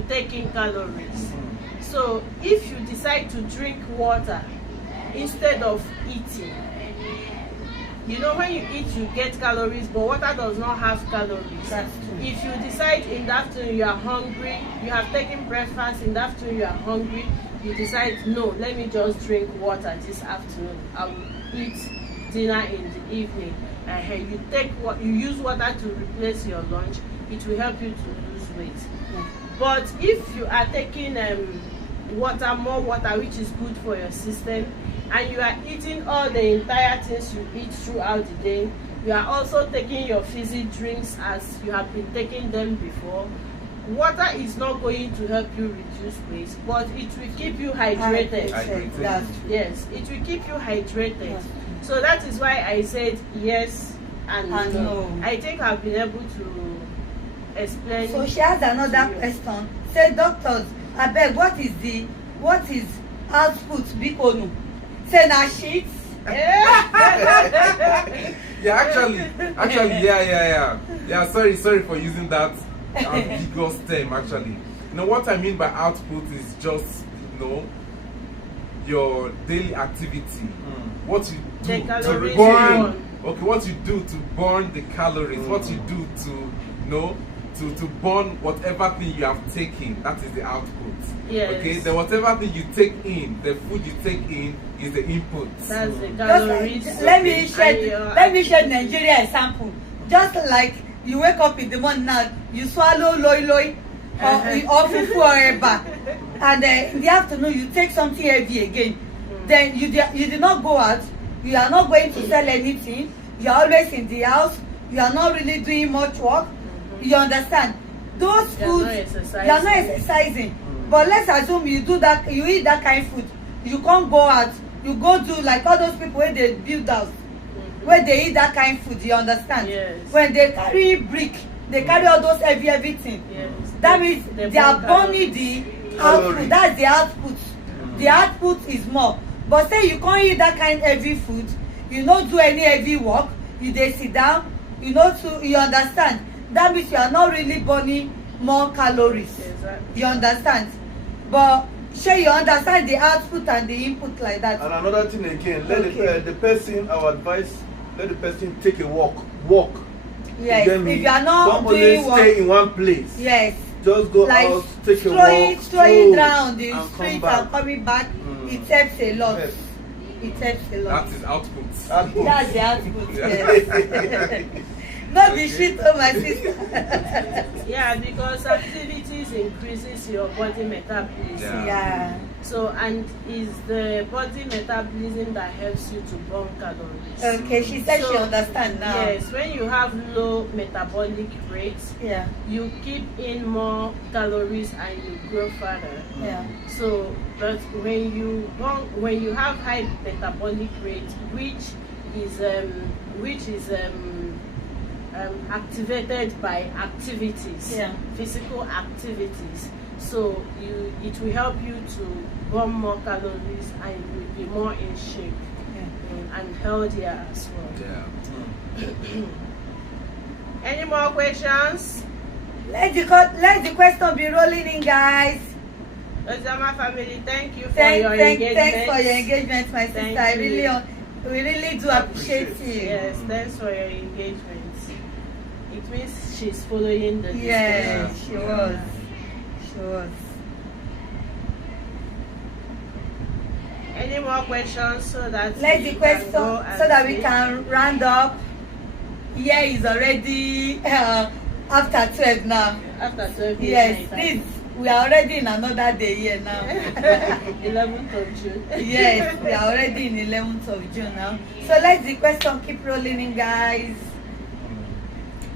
take in calories. So if you decide to drink water instead of eating, you know, when you eat you get calories, but water does not have calories. That's true. If you decide in the afternoon you are hungry, you have taken breakfast, in the afternoon you are hungry, you decide, no, let me just drink water this afternoon, I will eat dinner in the evening. You use water to replace your lunch, it will help you to lose weight. But if you are taking more water, which is good for your system, and you are eating all the entire things you eat throughout the day, you are also taking your fizzy drinks as you have been taking them before, water is not going to help you reduce weight, but it will keep you hydrated. Yes, it will keep you hydrated. So that is why I said yes and no. I think I've been able to explain. So she has another question. Say, doctors, I beg, what is output bikonu? Say na sheets. Sorry for using that ambiguous term. Actually, you know what I mean by output is just, you know, your daily activity, what you do to burn. Okay, what you do to burn the calories, what you do to, you know, to burn whatever thing you have taken. That is the output. Yes. Okay, then whatever thing you take in, the food you take in is the input. That's the calories. Let me share Nigeria example. Just like you wake up in the morning now, you swallow loy or fufu or eba, and in the afternoon you take something heavy again. Then you did not go out. You are not going to sell anything. You are always in the house. You are not really doing much work. You understand? Those foods, you are not exercising. But let's assume you do that, you eat that kind of food. You can't go out. You go do like all those people where they build house, where they eat that kind of food. You understand? Yes. When they carry brick, they carry all those heavy thing. Yes. That means they are burning the output. That's the output. The output is more. But say you can't eat that kind of heavy food, you don't do any heavy work, you dey sit down, you understand? That means you are not really burning more calories. Exactly. You understand? But sure, you understand the output and the input like that. And another thing again, let the person, our advice, let the person take a walk. Yes, if you are not don't doing always stay in one place. Yes. Just go like out, take a walk, strolling down the street back. and coming back. It helps a lot. Yes. It helps a lot. That is output. That's the output, yes. Not be shit on my sister. Yeah, because activities increases your body metabolism. Yeah. So, and it's the body metabolism that helps you to burn calories. Okay, she said she understand now. Yes, when you have low metabolic rates, Yeah. you keep in more calories and you grow further. Yeah. So, but when you have high metabolic rate, which is activated by activities, Yeah. physical activities. So it will help you to burn more calories and you will be more in shape and healthier as well. Yeah. Any more questions? Let the question be rolling in, guys. Ozama family, thank you for your engagement. Thanks for your engagement, my sister. Thank you. We really do appreciate you. Yes, thanks for your engagement. It means she's following the Yeah, discussion. she was. She was. Any more questions so that Let we the can question go and so that we see? can round up. Year is already after 12 now. After 12 years. Yes, this we are already in another day here now. 11th of June. Yes, we are already in 11th of June now. So let the question keep rolling in, guys.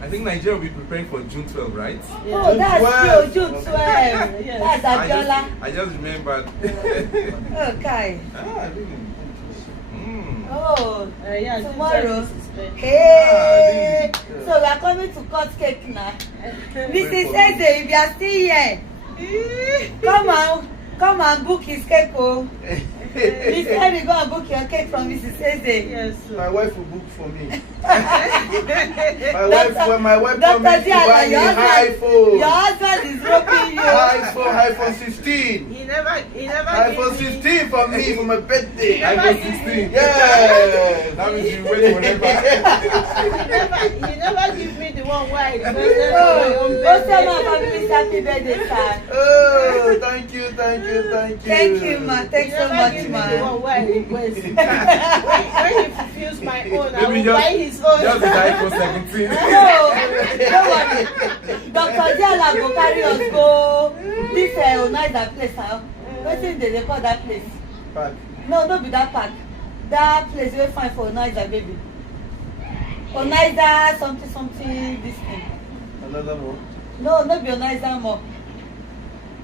I think Nigeria will be preparing for June 12, right? Yeah. Oh, that's June June 12. Yes. That's Abiola. I just remembered. Okay. Oh, Yeah, tomorrow. June 12 is birthday. Hey, so we are coming to cut cake now. Mrs. Eze, if you are still here, come and book his cake. Oh, Miss Harry, go and book your cake from Mrs. Eze. Yes. My wife will book for me. When my wife Dr. promised to buy me iPhone. Your husband is roping you. iPhone 16. He never iPhone gave me- 16 for me for my birthday. iPhone 16. Yeah. That means you wait forever. He never give me the one where I requested for my Oh, own Osama birthday. family happy birthday, sir. Oh, thank you. Thank you, ma. He Thanks so never much, give me the ma. one where I request. when he fulfills my own, I Maybe will buy his own. just the iPhone 17. No, don't worry. Dr. Diala go carry us go this Onaida place now. Wetin they call that place? Park. No be that park. That place wey fine for Onaida baby. Onaida something this thing. Another one. No be Onaida more.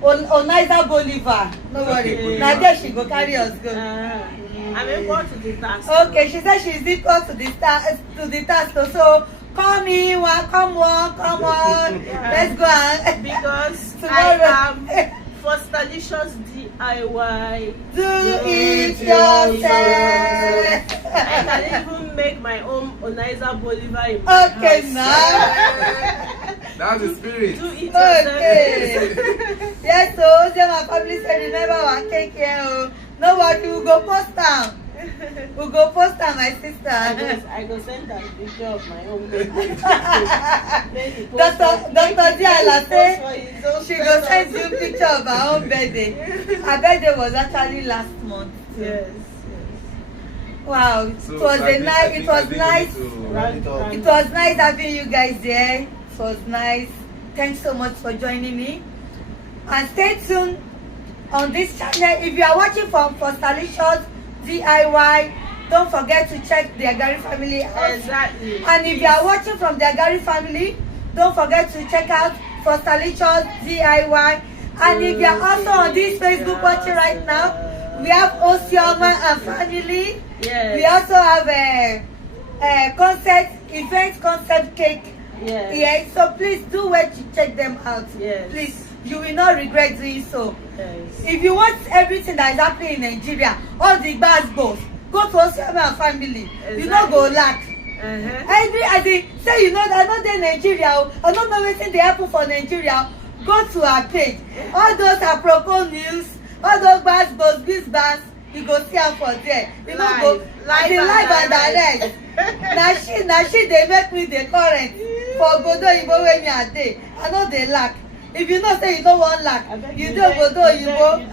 Onaida Bolivar. No worry. Okay. Na there she go carry us go. I'm equal to the task. Okay, she said she's equal to the task. So come in, come on. Let's go and Because I tomorrow. am for Stalicious DIY. Do it yourself. I can even make my own Onaiza Bolivar in my Okay, house. now. That's the spirit. Do it yourself. Okay. Yes, so my family said remember our cake here. Oh. No worry, we'll go post down. We'll go post down, my sister. I go send her a picture of my own birthday. Dr. Diala said she go send you picture of her own birthday. Her birthday was actually last month. Yes. Wow, So it was I a think- nice. I It think was we need nice. to- Round it up. It was nice having you guys there. It was nice. Thanks so much for joining me. And stay tuned on this channel. If you are watching for Stalicious DIY, don't forget to check the Garry Family out. Exactly. And if you are watching from the Garry Family, don't forget to check out for Stalicious DIY. And if you are also on this Facebook watching right now, we have Osioma and family. Yes. We also have a event concept cake. Yes. Yes, so please do wait to check them out. Yes. Please, you will not regret doing so. Yes. If you want everything that is happening in Nigeria, all the bad boys, go to Osioma and family. Exactly. You no go lack. Uh-huh. Say you know that I know dey Nigeria. I don't know wetin dey happen for Nigeria. Go to our page. All those are propos news, all those bad boys, biz bars, you go see am for there. You no go Live live and direct. na she dey make me dey current for obodo oyibo wey me I dey. I no dey lack. If you know say you no wan lack, you dey obodo oyibo.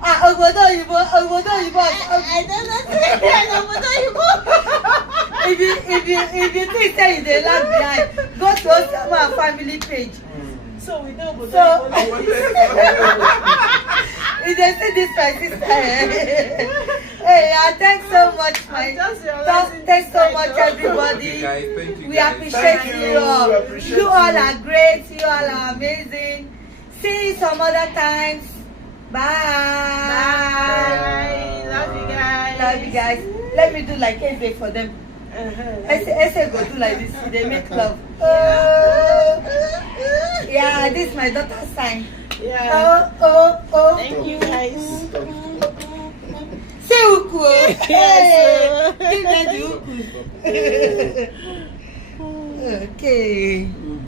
Obodo oyibo. I don't know say obodo oyibo. If you think say you dey lag behind, go to Osioma family page. So we don't go So- down like this. You just see this my sister. Hey, thanks so much, I'm my. just realizing Thanks so this much, right now. everybody. Okay, guys, thank you, We guys. appreciate Thank you. you all. We appreciate You all you. are great. You all are amazing. See you some other times. Bye. Bye. Love you guys. Love you guys. Let me do like Eze for them. Eze go do like this. They make love. Yeah, this is my daughter's sign. Yeah. Oh. Thank you guys. Say uku. Hey, give them the uku. Okay.